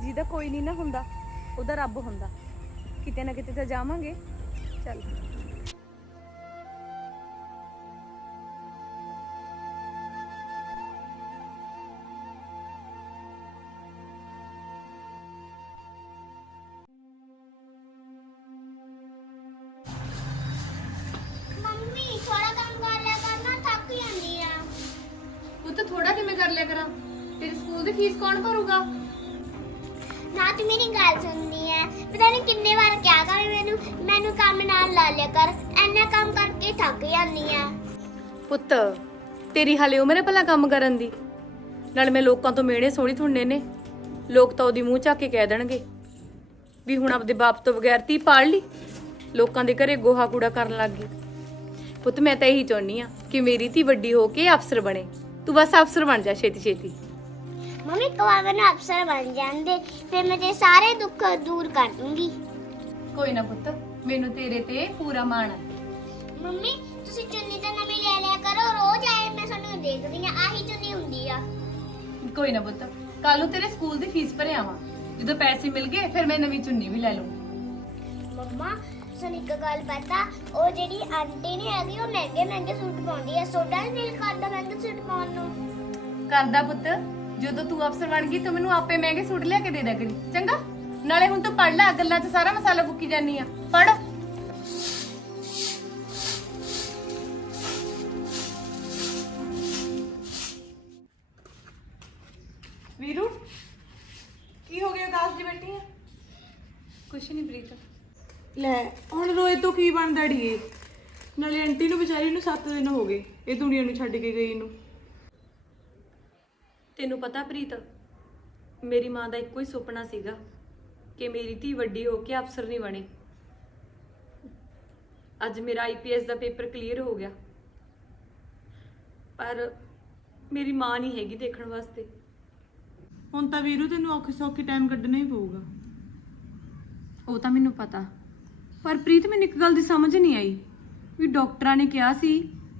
ਜਿਹਦਾ ਕੋਈ ਨਹੀਂ ਨਾ ਹੁੰਦਾ, ਉਹਦਾ ਰੱਬ ਹੁੰਦਾ। ਕਿਤੇ ਨਾ ਕਿਤੇ ਤਾਂ ਜਾਵਾਂਗੇ। ਚੱਲ ਮੰਮੀ ਥੋੜਾ ਕੰਮ ਕਰ ਲਿਆ ਕਰਨਾ, ਥੱਕ ਜਾਂਦੀ ਆ। ਪੁੱਤ ਥੋੜਾ ਕਿਵੇਂ ਕਰ ਲਿਆ ਕਰਾਂ? ਤੇਰੇ ਸਕੂਲ ਦੀ ਫੀਸ ਕੌਣ ਭਰੂਗਾ? ਨਾ ਤੂੰ ਮੇਰੀ ਗੱਲ ਸੁਣਨੀ ਹੈ। ਪਤਾ ਨਹੀਂ ਕਿੰਨੇ ਵਾਰ ਕਿਹਾ ਗਾ ਵੀ ਮੈਨੂੰ ਕੰਮ ਨਾਲ ਲਾ ਲਿਆ ਕਰ। ਐਨਾ ਕੰਮ ਕਰਕੇ ਥੱਕ ਜਾਂਦੀ ਆ। ਪੁੱਤ ਤੇਰੀ ਹਾਲੇ ਉਮਰ ਹੈ ਭਲਾ ਕੰਮ ਕਰਨ ਦੀ? ਨਾਲ ਮੈਂ ਲੋਕਾਂ ਤੋਂ ਮਿਹਣੇ ਸੋਹਣੀ ਸੁਣਨੇ ਨੇ। ਲੋਕ ਤਾਂ ਉਹਦੀ ਮੂੰਹ ਚੱਕ ਕੇ ਕਹਿ ਦੇਣਗੇ ਵੀ ਹੁਣ ਆਪਦੇ ਬਾਪ ਤੋਂ ਬਗੈਰ ਧੀ ਪਾਲ ਲਈ। ਲੋਕਾਂ ਦੇ ਘਰੇ ਗੋਹਾ ਕੂੜਾ ਕਰਨ ਲੱਗ ਗਈ। ਪੁੱਤ ਮੈਂ ਤਾਂ ਇਹੀ ਚਾਹੁੰਦੀ ਆ ਕਿ ਮੇਰੀ ਧੀ ਵੱਡੀ ਹੋ ਕੇ ਅਫਸਰ ਬਣੇ। ਤੂੰ ਬਸ ਅਫਸਰ ਬਣ ਜਾ ਛੇਤੀ ਛੇਤੀ। ਮੰਮੀ ਕਵਾਵੇ ਨਾ ਅਫਸਰ ਬਣ ਜਾਂਦੇ, ਫਿਰ ਮੈਂ ਤੇ ਸਾਰੇ ਦੁੱਖ ਦੂਰ ਕਰ ਦੂੰਗੀ। ਕੋਈ ਨਾ ਪੁੱਤ, ਮੈਨੂੰ ਤੇਰੇ ਤੇ ਪੂਰਾ ਮਾਣ ਆ। ਮੰਮੀ ਤੁਸੀਂ ਚੁੰਨੀ ਤਾਂ ਨਵੀਂ ਲੈ ਲਿਆ ਕਰੋ, ਰੋਜ਼ ਆਏ ਮੈਂ ਤੁਹਾਨੂੰ ਦੇਖਦੀ ਆ, ਆਹੀ ਚੁੰਨੀ ਹੁੰਦੀ ਆ। ਕੋਈ ਨਾ ਪੁੱਤ, ਕੱਲ ਨੂੰ ਤੇਰੇ ਸਕੂਲ ਦੀ ਫੀਸ ਭਰਿਆ ਆਵਾਂ। ਜਦੋਂ ਪੈਸੇ ਮਿਲ ਗਏ ਫਿਰ ਮੈਂ ਨਵੀਂ ਚੁੰਨੀ ਵੀ ਲੈ ਲਵਾਂ। ਮੰਮਾ ਸਾਨੂੰ ਇੱਕ ਗੱਲ ਪਤਾ, ਉਹ ਜਿਹੜੀ ਆਂਟੀ ਨਹੀਂ ਹੈਗੀ ਉਹ ਮਹਿੰਗੇ ਮਹਿੰਗੇ ਸੂਟ ਪਾਉਂਦੀ ਆ। ਸੋਡਾ ਨਹੀਂ ਦਿਲ ਕਰਦਾ ਮਹਿੰਗੇ ਸੂਟ ਪਾਉਣ ਨੂੰ? ਕਰਦਾ ਪੁੱਤ, ਜਦੋਂ ਤੂੰ ਅਫਸਰ ਬਣ ਗਈ ਤੂੰ ਮੈਨੂੰ ਆਪੇ ਮਹਿੰਗੇ ਸੂਟ ਲਿਆ ਕੇ ਦੇ ਦਿਆ ਕਰੀ, ਚੰਗਾ? ਨਾਲੇ ਹੁਣ ਤੂੰ ਪੜ ਲੈ, ਗੱਲਾਂ 'ਚ ਸਾਰਾ ਮਸਾਲਾ ਫੁੱਕੀ ਜਾਨੀ ਆ। ਪੜ। ਵੀਰੂ ਕੀ ਹੋ ਗਿਆ? ਦਾਸ ਜੀ ਬੈਠੀ ਆ? ਕੁਛ ਨਹੀਂ ਪ੍ਰੀਤ। ਲੈ ਹੁਣ ਰੋਏ ਤੋਂ ਕੀ ਬਣਦਾ ਢੀਏ? ਨਾਲੇ ਆਂਟੀ ਨੂੰ ਵਿਚਾਰੀ ਨੂੰ 7 ਦਿਨ ਹੋ ਗਏ ਇਹ ਦੁਨੀਆ ਨੂੰ ਛੱਡ ਕੇ ਗਈ ਨੂੰ। ਤੈਨੂੰ ਪਤਾ ਪ੍ਰੀਤ, ਮੇਰੀ ਮਾਂ ਦਾ ਇੱਕੋ ਹੀ ਸੁਪਨਾ ਸੀਗਾ ਕਿ ਮੇਰੀ ਧੀ ਵੱਡੀ ਹੋ ਕੇ ਅਫਸਰ ਨਹੀਂ ਬਣੇ। ਅੱਜ ਮੇਰਾ ਆਈਪੀਐਸ ਦਾ ਪੇਪਰ ਕਲੀਅਰ ਹੋ ਗਿਆ, ਪਰ ਮੇਰੀ ਮਾਂ ਨਹੀਂ ਹੈਗੀ ਦੇਖਣ ਵਾਸਤੇ। ਹੁਣ ਤਾਂ ਵੀਰੂ ਤੈਨੂੰ ਔਖੇ ਸੌਖੇ ਟਾਈਮ ਕੱਢਣਾ ਹੀ ਪਊਗਾ। ਉਹ ਤਾਂ ਮੈਨੂੰ ਪਤਾ, ਪਰ ਪ੍ਰੀਤ ਮੈਨੂੰ ਇੱਕ ਗੱਲ ਦੀ ਸਮਝ ਨਹੀਂ ਆਈ ਵੀ ਡਾਕਟਰਾਂ ਨੇ ਕਿਹਾ ਸੀ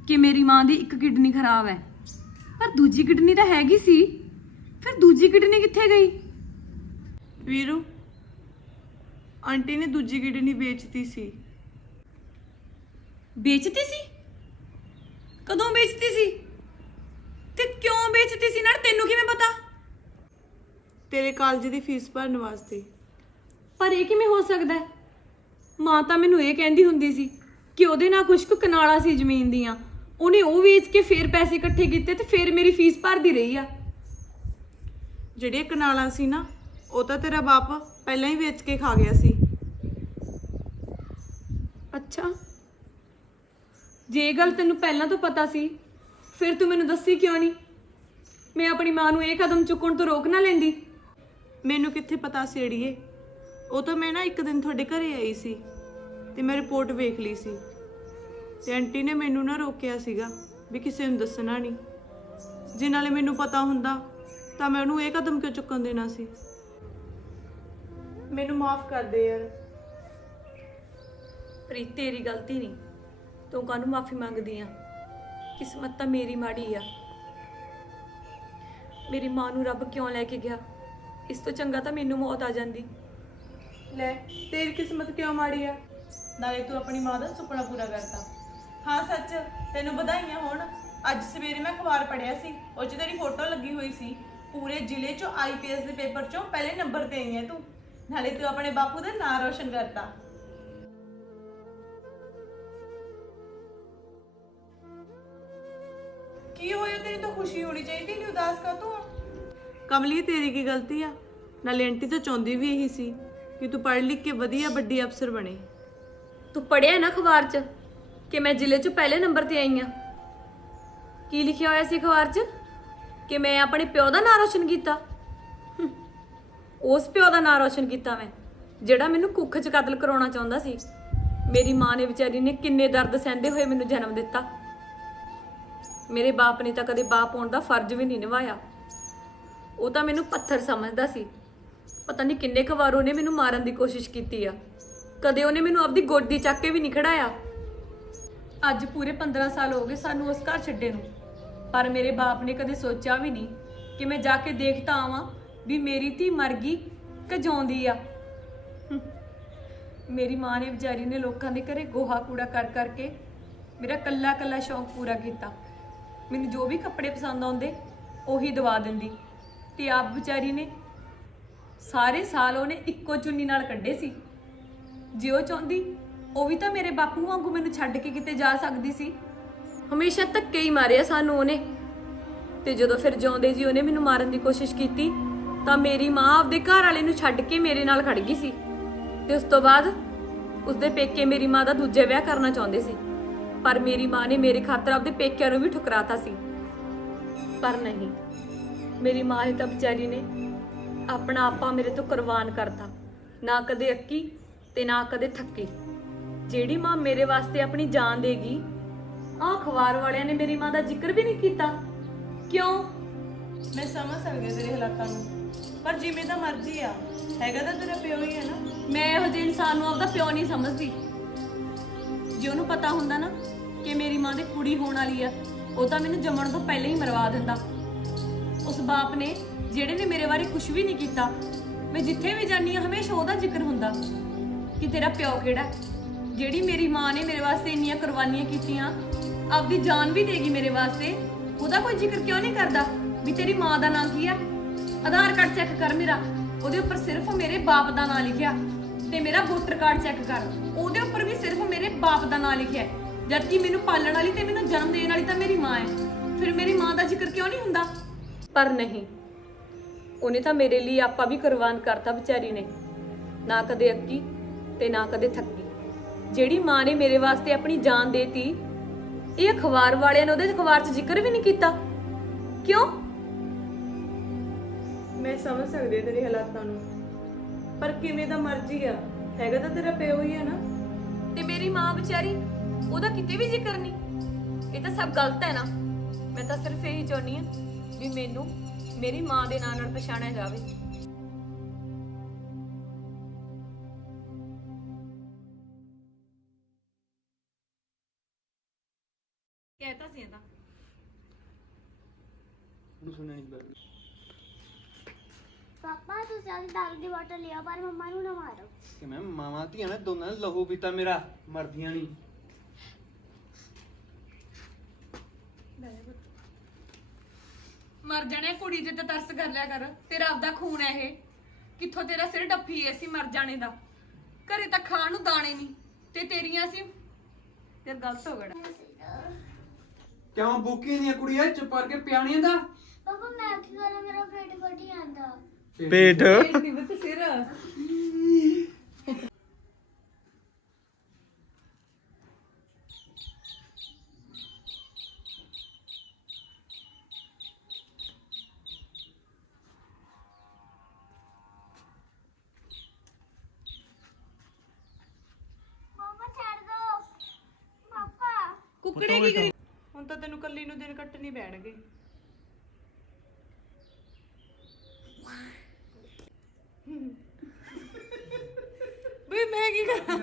ਕਿ ਮੇਰੀ ਮਾਂ ਦੀ ਇੱਕ ਕਿਡਨੀ ਖਰਾਬ ਹੈ, ਪਰ ਦੂਜੀ ਕਿਡਨੀ ਤਾਂ ਹੈਗੀ ਸੀ। ਫਿਰ ਦੂਜੀ ਕਿਡਨੀ ਕਿੱਥੇ ਗਈ? ਵੀਰੂ ਆਂਟੀ ਨੇ ਦੂਜੀ ਕਿਡਨੀ ਵੇਚਤੀ ਸੀ। ਵੇਚਤੀ ਸੀ? ਕਦੋਂ ਵੇਚਤੀ ਸੀ ਤੇ ਕਿਉਂ ਵੇਚਤੀ ਸੀ? ਨਾਲ ਤੈਨੂੰ ਕਿਵੇਂ ਪਤਾ? ਤੇਰੇ ਕਾਲਜ ਦੀ ਫੀਸ ਭਰਨ ਵਾਸਤੇ। ਪਰ ਇਹ ਕਿਵੇਂ ਹੋ ਸਕਦਾ ਹੈ? ਮਾਂ ਤਾਂ ਮੈਨੂੰ ਇਹ ਕਹਿੰਦੀ ਹੁੰਦੀ ਸੀ ਕਿ ਉਹਦੇ ਨਾਲ ਕੁਝ ਕੁ ਕਨਾਲਾਂ ਸੀ ਜ਼ਮੀਨ ਦੀਆਂ, ਉਹਨੇ ਉਹ ਵੇਚ ਕੇ ਫੇਰ ਪੈਸੇ ਇਕੱਠੇ ਕੀਤੇ ਤੇ ਫੇਰ ਮੇਰੀ ਫੀਸ ਭਰਦੀ ਰਹੀ ਆ। ਜਿਹੜੀਆਂ ਕਨਾਲਾਂ ਸੀ ਨਾ, ਉਹ ਤਾਂ ਤੇਰਾ ਬਾਪ ਪਹਿਲਾਂ ਹੀ ਵੇਚ ਕੇ ਖਾ ਗਿਆ ਸੀ। ਅੱਛਾ, ਜੇ ਇਹ ਗੱਲ ਤੈਨੂੰ ਪਹਿਲਾਂ ਤੋਂ ਪਤਾ ਸੀ ਫਿਰ ਤੂੰ ਮੈਨੂੰ ਦੱਸੀ ਕਿਉਂ ਨਹੀਂ? ਮੈਂ ਆਪਣੀ ਮਾਂ ਨੂੰ ਇਹ ਕਦਮ ਚੁੱਕਣ ਤੋਂ ਰੋਕ ਨਾ ਲੈਂਦੀ। ਮੈਨੂੰ ਕਿੱਥੇ ਪਤਾ ਸੀ ਅੜੀਏ, ਉਹ ਤਾਂ ਮੈਂ ਨਾ ਇੱਕ ਦਿਨ ਤੁਹਾਡੇ ਘਰੇ ਆਈ ਸੀ ਤੇ ਮੈਂ ਰਿਪੋਰਟ ਵੇਖ ਲਈ ਸੀ ਤੇ ਆਂਟੀ ਨੇ ਮੈਨੂੰ ਨਾ ਰੋਕਿਆ ਸੀਗਾ ਵੀ ਕਿਸੇ ਨੂੰ ਦੱਸਣਾ ਨਹੀਂ। ਜੇ ਨਾਲੇ ਮੈਨੂੰ ਪਤਾ ਹੁੰਦਾ ਤਾਂ ਮੈਂ ਉਹਨੂੰ ਇਹ ਕਦਮ ਕਿਉਂ ਚੁੱਕਣ ਦੇਣਾ ਸੀ। ਮੈਨੂੰ ਮਾਫ ਕਰ ਦੇ ਯਾਰ। ਪ੍ਰੀਤ, ਤੇਰੀ ਗਲਤੀ ਨਹੀਂ, ਤੂੰ ਕਾਹਨੂੰ ਮਾਫੀ ਮੰਗਦੀ ਆ? ਕਿਸਮਤ ਤਾਂ ਮੇਰੀ ਮਾੜੀ ਆ। ਮੇਰੀ ਮਾਂ ਨੂੰ ਰੱਬ ਕਿਉਂ ਲੈ ਕੇ ਗਿਆ? ਇਸ ਤੋਂ ਚੰਗਾ ਤਾਂ ਮੈਨੂੰ ਮੌਤ ਆ ਜਾਂਦੀ। ਲੈ, ਤੇਰੀ ਕਿਸਮਤ ਕਿਉਂ ਮਾੜੀ ਆ? ਨਾਲੇ ਤੂੰ ਆਪਣੀ ਮਾਂ ਦਾ ਸੁਪਨਾ ਪੂਰਾ ਕਰਤਾ। ਹਾਂ ਸੱਚ, ਤੈਨੂੰ ਵਧਾਈਆਂ ਹੋਣ। ਅੱਜ ਸਵੇਰੇ ਮੈਂ ਅਖਬਾਰ ਪੜ੍ਹਿਆ ਸੀ, ਉਹ 'ਚ ਤੇਰੀ ਫੋਟੋ ਲੱਗੀ ਹੋਈ ਸੀ। ਪੂਰੇ ਜ਼ਿਲ੍ਹੇ 'ਚੋਂ ਆਈਪੀਐਸ ਦੇ ਪੇਪਰ 'ਚੋਂ ਪਹਿਲੇ ਨੰਬਰ ਤੇ ਆਈ ਹੈ ਤੂੰ। ਨਾਲੇ ਤੂੰ ਆਪਣੇ ਬਾਪੂ ਦਾ ਨਾਂ ਰੋਸ਼ਨ ਕਰਤਾ। ਕੀ ਹੋਇਆ? ਤੇਰੀ ਤਾਂ ਖੁਸ਼ੀ ਹੋਣੀ ਚਾਹੀਦੀ, ਨਹੀਂ ਉਦਾਸ ਕਾਹਤੋਂ ਆ? ਕਮਲੀ, ਤੇਰੀ ਕੀ ਗਲਤੀ ਆ? ਨਾਲੇ ਆਂਟੀ ਤਾਂ ਚਾਹੁੰਦੀ ਵੀ ਇਹੀ ਸੀ ਕਿ ਤੂੰ ਪੜ੍ਹ ਲਿਖ ਕੇ ਵਧੀਆ ਵੱਡੀ ਅਫਸਰ ਬਣੇ। ਤੂੰ ਪੜਿਆ ਨਾ ਅਖਬਾਰ 'ਚ ਕਿ ਮੈਂ ਜ਼ਿਲ੍ਹੇ 'ਚ ਪਹਿਲੇ ਨੰਬਰ ਤੇ ਆਈ ਆ? ਕੀ ਲਿਖਿਆ ਹੋਇਆ ਸੀ ਅਖਬਾਰ 'ਚ? ਕਿ ਮੈਂ ਆਪਣੇ ਪਿਓ ਦਾ ਨਾਂ ਰੋਸ਼ਨ ਕੀਤਾ। ਉਸ ਪਿਓ ਦਾ ਨਾਂ ਰੋਸ਼ਨ ਕੀਤਾ ਮੈਂ ਜਿਹੜਾ ਮੈਨੂੰ ਕੁੱਖ 'ਚ ਕਤਲ ਕਰਾਉਣਾ ਚਾਹੁੰਦਾ ਸੀ। ਮੇਰੀ ਮਾਂ ਨੇ ਵਿਚਾਰੀ ਨੇ ਕਿੰਨੇ ਦਰਦ ਸਹਿੰਦੇ ਹੋਏ ਮੈਨੂੰ ਜਨਮ ਦਿੱਤਾ। ਮੇਰੇ ਬਾਪ ਨੇ ਤਾਂ ਕਦੇ ਬਾਪ ਹੋਣ ਦਾ ਫਰਜ਼ ਵੀ ਨਹੀਂ ਨਿਭਾਇਆ। ਉਹ ਤਾਂ ਮੈਨੂੰ ਪੱਥਰ ਸਮਝਦਾ ਸੀ। ਪਤਾ ਨਹੀਂ ਕਿੰਨੇ ਕੁ ਵਾਰ ਉਹਨੇ ਮੈਨੂੰ ਮਾਰਨ ਦੀ ਕੋਸ਼ਿਸ਼ ਕੀਤੀ ਆ। ਕਦੇ ਉਹਨੇ ਮੈਨੂੰ ਆਪਦੀ ਗੋਦੀ ਚੱਕ ਕੇ ਵੀ ਨਹੀਂ ਖੜਾਇਆ। ਅੱਜ ਪੂਰੇ 15 ਸਾਲ ਹੋ ਗਏ ਸਾਨੂੰ ਉਸ ਘਰ ਛੱਡੇ ਨੂੰ, ਪਰ ਮੇਰੇ ਬਾਪ ਨੇ ਕਦੇ ਸੋਚਿਆ ਵੀ ਨਹੀਂ ਕਿ ਮੈਂ ਜਾ ਕੇ ਦੇਖ ਤਾਂ ਆਵਾਂ ਵੀ ਮੇਰੀ ਧੀ ਮਰ ਗਈ ਕਿ ਜਿਉਂਦੀ ਆ। ਮੇਰੀ ਮਾਂ ਨੇ ਵਿਚਾਰੀ ਨੇ ਲੋਕਾਂ ਦੇ ਘਰੇ ਗੋਹਾ ਕੂੜਾ ਕਰ ਕਰਕੇ ਮੇਰਾ ਕੱਲਾ ਕੱਲਾ ਸ਼ੌਂਕ ਪੂਰਾ ਕੀਤਾ। ਮੈਨੂੰ ਜੋ ਵੀ ਕੱਪੜੇ ਪਸੰਦ ਆਉਂਦੇ ਉਹੀ ਦਵਾ ਦਿੰਦੀ ਤੇ ਆਪ ਵਿਚਾਰੀ ਨੇ ਸਾਰੇ ਸਾਲ ਉਹਨੇ ਇੱਕੋ ਚੁੰਨੀ ਨਾਲ ਕੱਢੇ ਸੀ। ਜੇ ਉਹ ਚਾਹੁੰਦੀ ਉਹ ਵੀ ਤਾਂ ਮੇਰੇ ਬਾਪੂ ਵਾਂਗੂ ਮੈਨੂੰ ਛੱਡ ਕੇ ਕਿਤੇ ਜਾ ਸਕਦੀ ਸੀ। ਹਮੇਸ਼ਾ ਧੱਕੇ ਹੀ ਮਾਰਿਆ ਸਾਨੂੰ ਉਹਨੇ। ਤੇ ਜਦੋਂ ਫਿਰ ਜਿਉਂਦੇ ਜੀ ਉਹਨੇ ਮੈਨੂੰ ਮਾਰਨ ਦੀ ਕੋਸ਼ਿਸ਼ ਕੀਤੀ ਤਾਂ ਮੇਰੀ ਮਾਂ ਆਪਦੇ ਘਰ ਵਾਲੇ ਨੂੰ ਛੱਡ ਕੇ ਮੇਰੇ ਨਾਲ ਖੜ ਗਈ ਸੀ। ਤੇ ਉਸ ਤੋਂ ਬਾਅਦ ਉਸਦੇ ਪੇਕੇ ਮੇਰੀ ਮਾਂ ਦਾ ਦੂਜਾ ਵਿਆਹ ਕਰਨਾ ਚਾਹੁੰਦੇ ਸੀ, ਪਰ ਮੇਰੀ ਮਾਂ ਨੇ ਮੇਰੇ ਖਾਤਰ ਆਪਦੇ ਪੇਕਿਆਂ ਨੂੰ ਵੀ ਠੁਕਰਾਤਾ ਸੀ। ਪਰ ਨਹੀਂ, ਮੇਰੀ ਮਾਂ ਨੇ ਤਾਂ ਵਿਚਾਰੀ ਨੇ ਆਪਣਾ ਆਪਾ ਮੇਰੇ ਤੋਂ ਕੁਰਬਾਨ ਕਰਤਾ। ਨਾ ਕਦੇ ਅੱਕੀ ਤੇ ਨਾ ਕਦੇ ਥੱਕੀ। ਜਿਹੜੀ ਮਾਂ ਮੇਰੇ ਵਾਸਤੇ ਆਪਣੀ ਜਾਨ ਦੇਗੀ, ਆਹ ਅਖਬਾਰ ਵਾਲਿਆਂ ਨੇ ਮੇਰੀ ਮਾਂ ਦਾ ਜ਼ਿਕਰ ਵੀ ਨਹੀਂ ਕੀਤਾ। ਕਿਉਂ? ਮੈਂ ਸਮਝ ਸਕਦੀ ਤੇਰੇ ਹਾਲਾਤਾਂ ਨੂੰ, ਪਰ ਜਿਵੇਂ ਦਾ ਮਰਜ਼ੀ ਆ, ਹੈਗਾ ਤਾਂ ਤੇਰਾ ਪਿਓ ਹੀ ਹੈ ਨਾ। ਮੈਂ ਇਹੋ ਜਿਹੇ ਇਨਸਾਨ ਨੂੰ ਆਪਦਾ ਪਿਓ ਨਹੀਂ ਸਮਝਦੀ। ਜੇ ਉਹਨੂੰ ਪਤਾ ਹੁੰਦਾ ਨਾ ਕਿ ਮੇਰੀ ਮਾਂ ਦੇ ਕੁੜੀ ਹੋਣ ਵਾਲੀ ਆ, ਉਹ ਤਾਂ ਮੈਨੂੰ ਜੰਮਣ ਤੋਂ ਪਹਿਲਾਂ ਹੀ ਮਰਵਾ ਦਿੰਦਾ। ਉਸ ਬਾਪ ਨੇ ਜਿਹੜੇ ਨੇ ਮੇਰੇ ਬਾਰੇ ਕੁਝ ਵੀ ਨਹੀਂ ਕੀਤਾ। ਮੈਂ ਜਿੱਥੇ ਵੀ ਜਾਂਦੀ ਹਾਂ ਹਮੇਸ਼ਾ ਉਹਦਾ ਜ਼ਿਕਰ ਹੁੰਦਾ ਕਿ ਤੇਰਾ ਪਿਓ ਕਿਹੜਾ। ਜਿਹੜੀ ਮੇਰੀ ਮਾਂ ਨੇ ਮੇਰੇ ਵਾਸਤੇ ਇੰਨੀਆਂ ਕੁਰਬਾਨੀਆਂ ਕੀਤੀਆਂ, ਆਪਦੀ ਜਾਨ ਵੀ ਦੇਗੀ ਮੇਰੇ ਵਾਸਤੇ, ਉਹਦਾ ਕੋਈ ਜ਼ਿਕਰ ਕਿਉਂ ਨਹੀਂ ਕਰਦਾ ਵੀ ਤੇਰੀ ਮਾਂ ਦਾ ਨਾਂ ਕੀ ਆ? ਆਧਾਰ ਕਾਰਡ ਚੈੱਕ ਕਰ ਮੇਰਾ, ਉਹਦੇ ਉੱਪਰ ਸਿਰਫ ਮੇਰੇ ਬਾਪ ਦਾ ਨਾਂ ਲਿਖਿਆ। ਤੇ ਮੇਰਾ ਵੋਟਰ ਕਾਰਡ ਚੈੱਕ ਕਰ, ਉਹਦੇ ਉੱਪਰ ਵੀ ਸਿਰਫ ਮੇਰੇ ਬਾਪ ਦਾ ਨਾਂ ਲਿਖਿਆ। ਜਦਕਿ ਮੈਨੂੰ ਪਾਲਣ ਵਾਲੀ ਤੇ ਮੈਨੂੰ ਜਨਮ ਦੇਣ ਵਾਲੀ ਤਾਂ ਮੇਰੀ ਮਾਂ ਹੈ। ਫਿਰ ਮੇਰੀ ਮਾਂ ਦਾ ਜ਼ਿਕਰ ਕਿਉਂ ਨਹੀਂ ਹੁੰਦਾ? ਪਰ ਨਹੀਂ, ਉਹਨੇ ਤਾਂ ਮੇਰੇ ਲਈ ਆਪਾ ਵੀ ਕੁਰਬਾਨ ਕਰਤਾ ਵਿਚਾਰੀ ਨੇ। ਨਾ ਕਦੇ ਅੱਕੀ ਤੇ ਨਾ ਕਦੇ ਥੱਕੀ। ਜਿਹੜੀ ਮਾਂ ਨੇ ਮੇਰੇ ਵਾਸਤੇ ਆਪਣੀ ਜਾਨ ਦੇਤੀ, ਇਹ ਅਖਬਾਰ ਵਾਲਿਆਂ ਨੇ ਉਹਦੇ ਅਖਬਾਰ 'ਚ ਜ਼ਿਕਰ ਵੀ ਨਹੀਂ ਕੀਤਾ। ਕਿਉਂ? ਮੈਂ ਸਮਝ ਸਕਦੀ ਹਾਂ ਤੇਰੇ ਹਾਲਾਤਾਂ ਨੂੰ, ਪਰ ਕਿਵੇਂ ਦਾ ਮਰਜ਼ੀ ਆ, ਹੈਗਾ ਤਾਂ ਤੇਰਾ ਪਿਓ ਹੀ ਆ ਨਾ। ਤੇ ਮੇਰੀ ਮਾਂ ਵਿਚਾਰੀ, ਉਹਦਾ ਕਿਤੇ ਵੀ ਜ਼ਿਕਰ ਨਹੀਂ। ਇਹ ਤਾਂ ਸਭ ਗਲਤ ਹੈ ਨਾ। ਮੈਂ ਤਾਂ ਸਿਰਫ ਇਹੀ ਚਾਹੁੰਦੀ ਹਾਂ ਵੀ ਮੈਨੂੰ ਮੇਰੀ ਮਾਂ ਦੇ ਨਾਂ ਨਾਲ ਪਛਾਣਿਆ ਜਾਵੇ। ਕਹਿਤਾ ਸੀ ਇਹਦਾ। ਉਹਨੂੰ ਸੁਣਿਆ ਨਹੀਂ ਬਾਰੇ। ਪਾਪਾ ਤੁਸੀਂ ਅੱਜ ਦਾਰੂ ਦੀ ਬੋਤਲ ਲਿਆ, ਪਰ ਮੰਮਾ ਨੂੰ ਨਾ ਮਾਰੋ। ਕਿ ਮੈਂ ਮਾਵਾਂ ਧੀਆਂ ਨੇ ਦੋਨਾਂ ਨੇ ਲਹੂ ਪੀਤਾ ਮੇਰਾ, ਮਰਦੀਆਂ ਨਹੀਂ। ਮਰ ਜਾਣੇ ਕੁੜੀ ਤੇ ਤਾਂ ਤਰਸ ਕਰ ਲਿਆ ਕਰ। ਤੇਰਾ ਆਪਦਾ ਖੂਨ ਹੈ ਇਹ। ਕਿੱਥੋਂ ਤੇਰਾ ਸਿਰ ਡੱਫੀ ਐ ਸੀ ਮਰ ਜਾਣੇ ਦਾ। ਘਰੇ ਤਾਂ ਖਾਣ ਨੂੰ ਦਾਣੇ ਨਹੀਂ ਤੇ ਤੇਰੀਆਂ ਸੀ। ਤੇਰਾ ਗਲਤ ਹੋ ਗਿਆ। ਕਿਉਂ ਬੁੱਕੀ ਨਹੀਂ ਕੁੜੀਏ, ਚੁੱਪ ਕਰਕੇ ਪਿਆਣੀਆਂ ਦਾ ਪਾਪਾ ਮੈਂ ਕੀ ਕਰਾਂ, ਮੇਰਾ ਪੇਟ ਫਟੀ ਜਾਂਦਾ। ਪੇਟ ਤੇ ਸਿਰ ਪਾਪਾ ਛੱਡ ਦੋ। ਪਾਪਾ ਕੁੱਕੜੇ ਕੀ ਕਰੀ? ਹੁਣ ਤਾਂ ਤੈਨੂੰ ਕੱਲੀ ਨੂੰ ਦਿਨ ਕੱਟਣੇ ਪੈਣਗੇ। ਵੀ ਮੈਂ ਕੀ ਕਰਾਂ,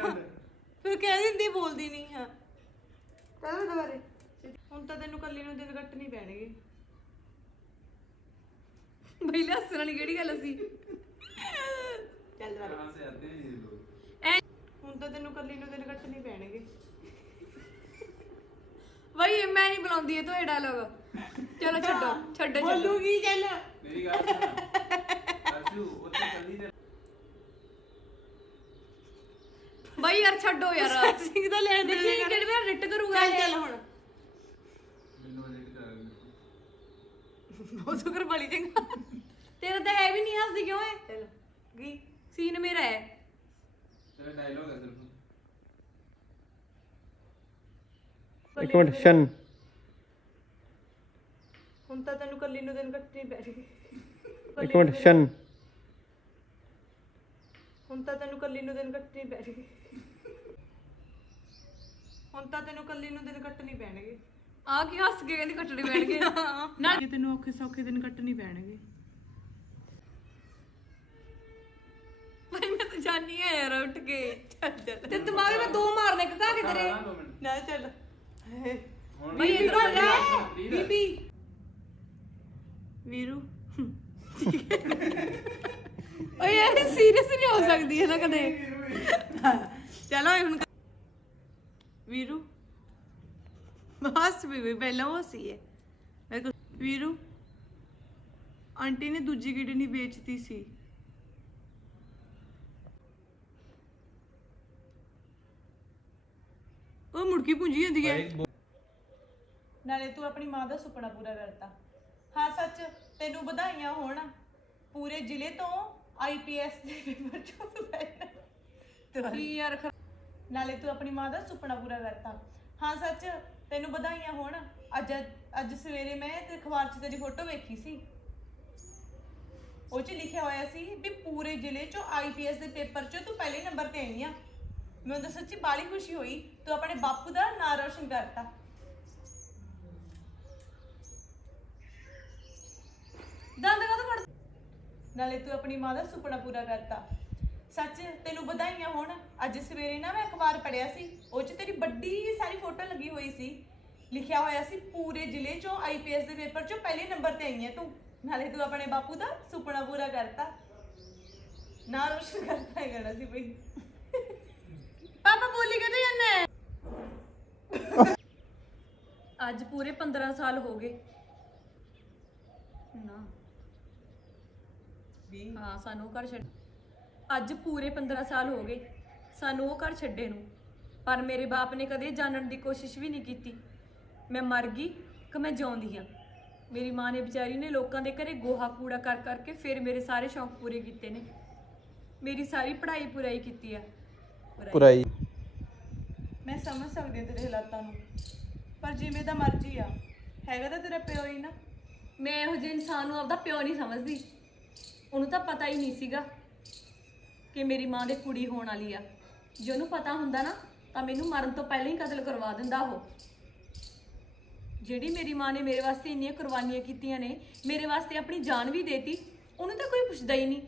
ਫਿਰ ਕਹਿ ਦਿੰਦੀ ਬੋਲਦੀ ਨਹੀਂ। ਹਾਂ ਚਲੋ ਦੁਬਾਰੇ। ਹੁਣ ਤਾਂ ਤੈਨੂੰ ਕੱਲੀ ਨੂੰ ਦਿਨ ਕੱਟਣੇ ਪੈਣਗੇ। ਬਈ ਹੱਸਣ ਵਾਲੀ ਕਿਹੜੀ ਗੱਲ ਸੀ? ਚੱਲ ਦੁਬਾਰੇ। ਹੁਣ ਤਾਂ ਤੈਨੂੰ ਕੱਲੀ ਨੂੰ ਦਿਨ ਕੱਟਣੇ ਪੈਣਗੇ। ਬਈ ਮੈਂ ਨਹੀਂ ਬੁਲਾਉਂਦੀ ਇਹ ਤੋਂ ਇਹ ਡਾਇਲੋਗ। ਚਲੋ ਛੱਡੋ ਛੱਡੋ ਛੱਡੋ। ਬੋਲੂਗੀ ਚੱਲ। ਮੇਰੀ ਗੱਲ ਸੁਣ ਅਰਜੂ, ਉੱਥੇ ਚੱਲੀ ਤੇ ਬਈ ਯਾਰ ਛੱਡੋ ਯਾਰ। ਸਿੰਘ ਦਾ ਲੈ ਦੇ। ਦੇਖੀ ਕਿਹੜੇ ਵੇਲੇ ਰਿਟ ਕਰੂਗਾ ਚੱਲ ਇਹ। ਚੱਲ ਹੁਣ ਮੈਨੂੰ ਅਜੇ ਕਿ ਬਹੁਤ ਸ਼ੁਕਰ ਬਲੀ ਚੰਗਾ। ਤੇਰਾ ਤਾਂ ਹੈ ਵੀ ਨਹੀਂ, ਹੱਸਦੀ ਕਿਉਂ ਹੈ? ਚਲ ਗਈ। ਸੀਨ ਮੇਰਾ ਹੈ। ਤੇਰਾ ਡਾਇਲੋਗ ਹੈ ਸਿਰਫ। ਇੱਕ ਮਿੰਟ ਸ਼ਨ। ਹੁਣ ਤਾਂ ਤੈਨੂੰ ਕੱਲੀ ਨੂੰ ਦਿਨ ਕੱਟਣੇ ਪੈਣਗੇ। ਇੱਕ ਮਿੰਟ ਸ਼ਨ। ਹੁਣ ਤਾਂ ਤੈਨੂੰ ਕੱਲੀ ਨੂੰ ਦਿਨ ਕੱਟਣੇ ਪੈਣਗੇ। ਹੁਣ ਤਾਂ ਤੈਨੂੰ ਕੱਲੀ ਨੂੰ ਦਿਨ ਕੱਟਣੇ ਪੈਣਗੇ। ਆ ਕੀ ਹੱਸ ਕੇ ਕਹਿੰਦੀ ਕੱਟੜੇ ਬੈਠ ਨਾ। ਕਿ ਤੈਨੂੰ ਔਖੇ ਸੌਖੇ ਦਿਨ ਕੱਟਣੇ ਪੈਣਗੇ। ਭਾਈ ਮੈਂ ਤਾਂ ਜਾਨੀ ਆ ਯਾਰ ਉੱਠ ਕੇ। ਤੇ ਦਿਮਾਗ ਮੈਂ ਦੋ ਮਾਰਨੇ ਕਾ ਕੇ ਤੇਰੇ। ਨਾ ਚੱਲ। ਭਾਈ ਇਧਰ ਆ ਜਾ। ਬੀਬੀ ਵੀਰੂ। ਓਏ ਯਾਰ ਸੀਰੀਅਸ ਨਹੀਂ ਹੋ ਸਕਦੀ ਹੈ ਨਾ ਕਦੇ। ਚਲੋ ਹੁਣ ਵੀਰੂ ਬਸ ਬੀਬੀ ਪਹਿਲਾਂ ਉਹ ਸੀ ਹੈ। ਵੀਰੂ ਆਂਟੀ ਨੇ ਦੂਜੀ ਕਿਡਨੀ ਵੇਚਤੀ ਸੀ। ਉਹ ਮੁੜਕੀ ਪੁੰਜੀ ਜਾਂਦੀ ਹੈ। ਨਾਲੇ ਤੂੰ ਆਪਣੀ ਮਾਂ ਦਾ ਸੁਪਨਾ ਪੂਰਾ ਕਰਤਾ। ਹਾਂ ਸੱਚ, ਤੈਨੂੰ ਵਧਾਈਆਂ ਹੋਣ। ਪੂਰੇ ਜ਼ਿਲ੍ਹੇ ਤੋਂ ਆਈਪੀਐਸ ਦੇ ਪੇਪਰ ਚੋਂ ਕੀ ਯਾਰ ਨਾਲੇ ਤੂੰ ਆਪਣੀ ਮਾਂ ਦਾ ਸੁਪਨਾ ਪੂਰਾ ਕਰਤਾ। ਹਾਂ ਸੱਚ, ਤੈਨੂੰ ਵਧਾਈਆਂ ਹੋਣ। ਅੱਜ ਸਵੇਰੇ ਮੈਂ ਤੇ ਅਖਬਾਰ 'ਚ ਤੇਰੀ ਫੋਟੋ ਵੇਖੀ ਸੀ। ਉਹ 'ਚ ਲਿਖਿਆ ਹੋਇਆ ਸੀ ਵੀ ਪੂਰੇ ਜ਼ਿਲ੍ਹੇ 'ਚੋਂ ਆਈਪੀਐਸ ਦੇ ਪੇਪਰ 'ਚੋਂ ਤੂੰ ਪਹਿਲੇ ਨੰਬਰ ਤੇ ਆਈ ਆ। ਮੈਨੂੰ ਤਾਂ ਸੱਚੀ ਬਾਲੀ ਖੁਸ਼ੀ ਹੋਈ। ਤੂੰ ਆਪਣੇ ਬਾਪੂ ਦਾ ਨਾਂ ਰੋਸ਼ਨ ਕਰਤਾ। ਦੰਦ ਕਦੋਂ ਫੜ? ਨਾਲੇ ਤੂੰ ਆਪਣੀ ਮਾਂ ਦਾ ਸੁਪਨਾ ਪੂਰਾ ਕਰਤਾ। ਸੱਚ, ਤੈਨੂੰ ਵਧਾਈਆਂ ਹੋਣ। ਅੱਜ ਸਵੇਰੇ ਨਾ ਮੈਂ ਅਖਬਾਰ ਪੜ੍ਹਿਆ ਸੀ, ਉਹ 'ਚ ਤੇਰੀ ਵੱਡੀ ਸਾਰੀ ਫੋਟੋ ਲੱਗੀ ਹੋਈ ਸੀ। ਲਿਖਿਆ ਹੋਇਆ ਸੀ ਪੂਰੇ ਜ਼ਿਲ੍ਹੇ 'ਚੋਂ ਆਈਪੀਐਸ ਦੇ ਪੇਪਰ 'ਚੋਂ ਪਹਿਲੇ ਨੰਬਰ ਤੇ ਆਈ ਹੈ ਤੂੰ। ਨਾਲੇ ਤੂੰ ਆਪਣੇ ਬਾਪੂ ਦਾ ਸੁਪਨਾ ਪੂਰਾ ਕਰਤਾ। ਨਾਂ ਰੋਸ਼ਨ ਕਰਤਾ ਹੈ ਕਹਿਣਾ ਸੀ ਬਈ। ਪਾਪਾ ਬੋਲੀ ਕਦੇ ਜਾਂਦਾ? ਅੱਜ ਪੂਰੇ 15 ਸਾਲ ਹੋ ਗਏ ਨਾ। ਹਾਂ ਸਾਨੂੰ ਉਹ ਘਰ ਛੱਡ। ਅੱਜ ਪੂਰੇ 15 ਸਾਲ ਹੋ ਗਏ ਸਾਨੂੰ ਉਹ ਘਰ ਛੱਡੇ ਨੂੰ। ਪਰ ਮੇਰੇ ਬਾਪ ਨੇ ਕਦੇ ਜਾਣਨ ਦੀ ਕੋਸ਼ਿਸ਼ ਵੀ ਨਹੀਂ ਕੀਤੀ ਮੈਂ ਮਰ ਗਈ ਕਿ ਮੈਂ ਜਿਉਂਦੀ ਹਾਂ। ਮੇਰੀ ਮਾਂ ਨੇ ਵਿਚਾਰੀ ਨੇ ਲੋਕਾਂ ਦੇ ਘਰੇ ਗੋਹਾ ਕੂੜਾ ਕਰ ਕਰਕੇ ਫਿਰ ਮੇਰੇ ਸਾਰੇ ਸ਼ੌਂਕ ਪੂਰੇ ਕੀਤੇ ਨੇ। ਮੇਰੀ ਸਾਰੀ ਪੜ੍ਹਾਈ ਪੂਰਾਈ ਕੀਤੀ ਆ। ਪੁਰਾਈ ਮੈਂ ਸਮਝ ਸਕਦੀ ਹਾਂ ਤੇਰੇ ਹਾਲਾਤਾਂ ਨੂੰ, ਪਰ ਜਿਵੇਂ ਦਾ ਮਰਜ਼ੀ ਆ, ਹੈਗਾ ਤਾਂ ਤੇਰਾ ਪਿਓ ਹੀ ਨਾ। ਮੈਂ ਇਹੋ ਜਿਹੇ ਇਨਸਾਨ ਨੂੰ ਆਪਦਾ ਪਿਓ ਨਹੀਂ ਸਮਝਦੀ। ਉਹਨੂੰ ਤਾਂ ਪਤਾ ਹੀ ਨਹੀਂ ਸੀਗਾ ਕਿ ਮੇਰੀ ਮਾਂ ਦੇ ਕੁੜੀ ਹੋਣ ਵਾਲੀ ਆ। ਜੇ ਉਹਨੂੰ ਪਤਾ ਹੁੰਦਾ ਨਾ ਤਾਂ ਮੈਨੂੰ ਮਰਨ ਤੋਂ ਪਹਿਲਾਂ ਹੀ ਕਤਲ ਕਰਵਾ ਦਿੰਦਾ ਉਹ। ਜਿਹੜੀ ਮੇਰੀ ਮਾਂ ਨੇ ਮੇਰੇ ਵਾਸਤੇ ਇੰਨੀਆਂ ਕੁਰਬਾਨੀਆਂ ਕੀਤੀਆਂ ਨੇ, ਮੇਰੇ ਵਾਸਤੇ ਆਪਣੀ ਜਾਨ ਵੀ ਦੇਤੀ, ਉਹਨੂੰ ਤਾਂ ਕੋਈ ਪੁੱਛਦਾ ਹੀ ਨਹੀਂ।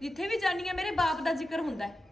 ਜਿੱਥੇ ਵੀ ਜਾਂਦੀ ਆ ਮੇਰੇ ਬਾਪ ਦਾ ਜ਼ਿਕਰ ਹੁੰਦਾ ਹੈ।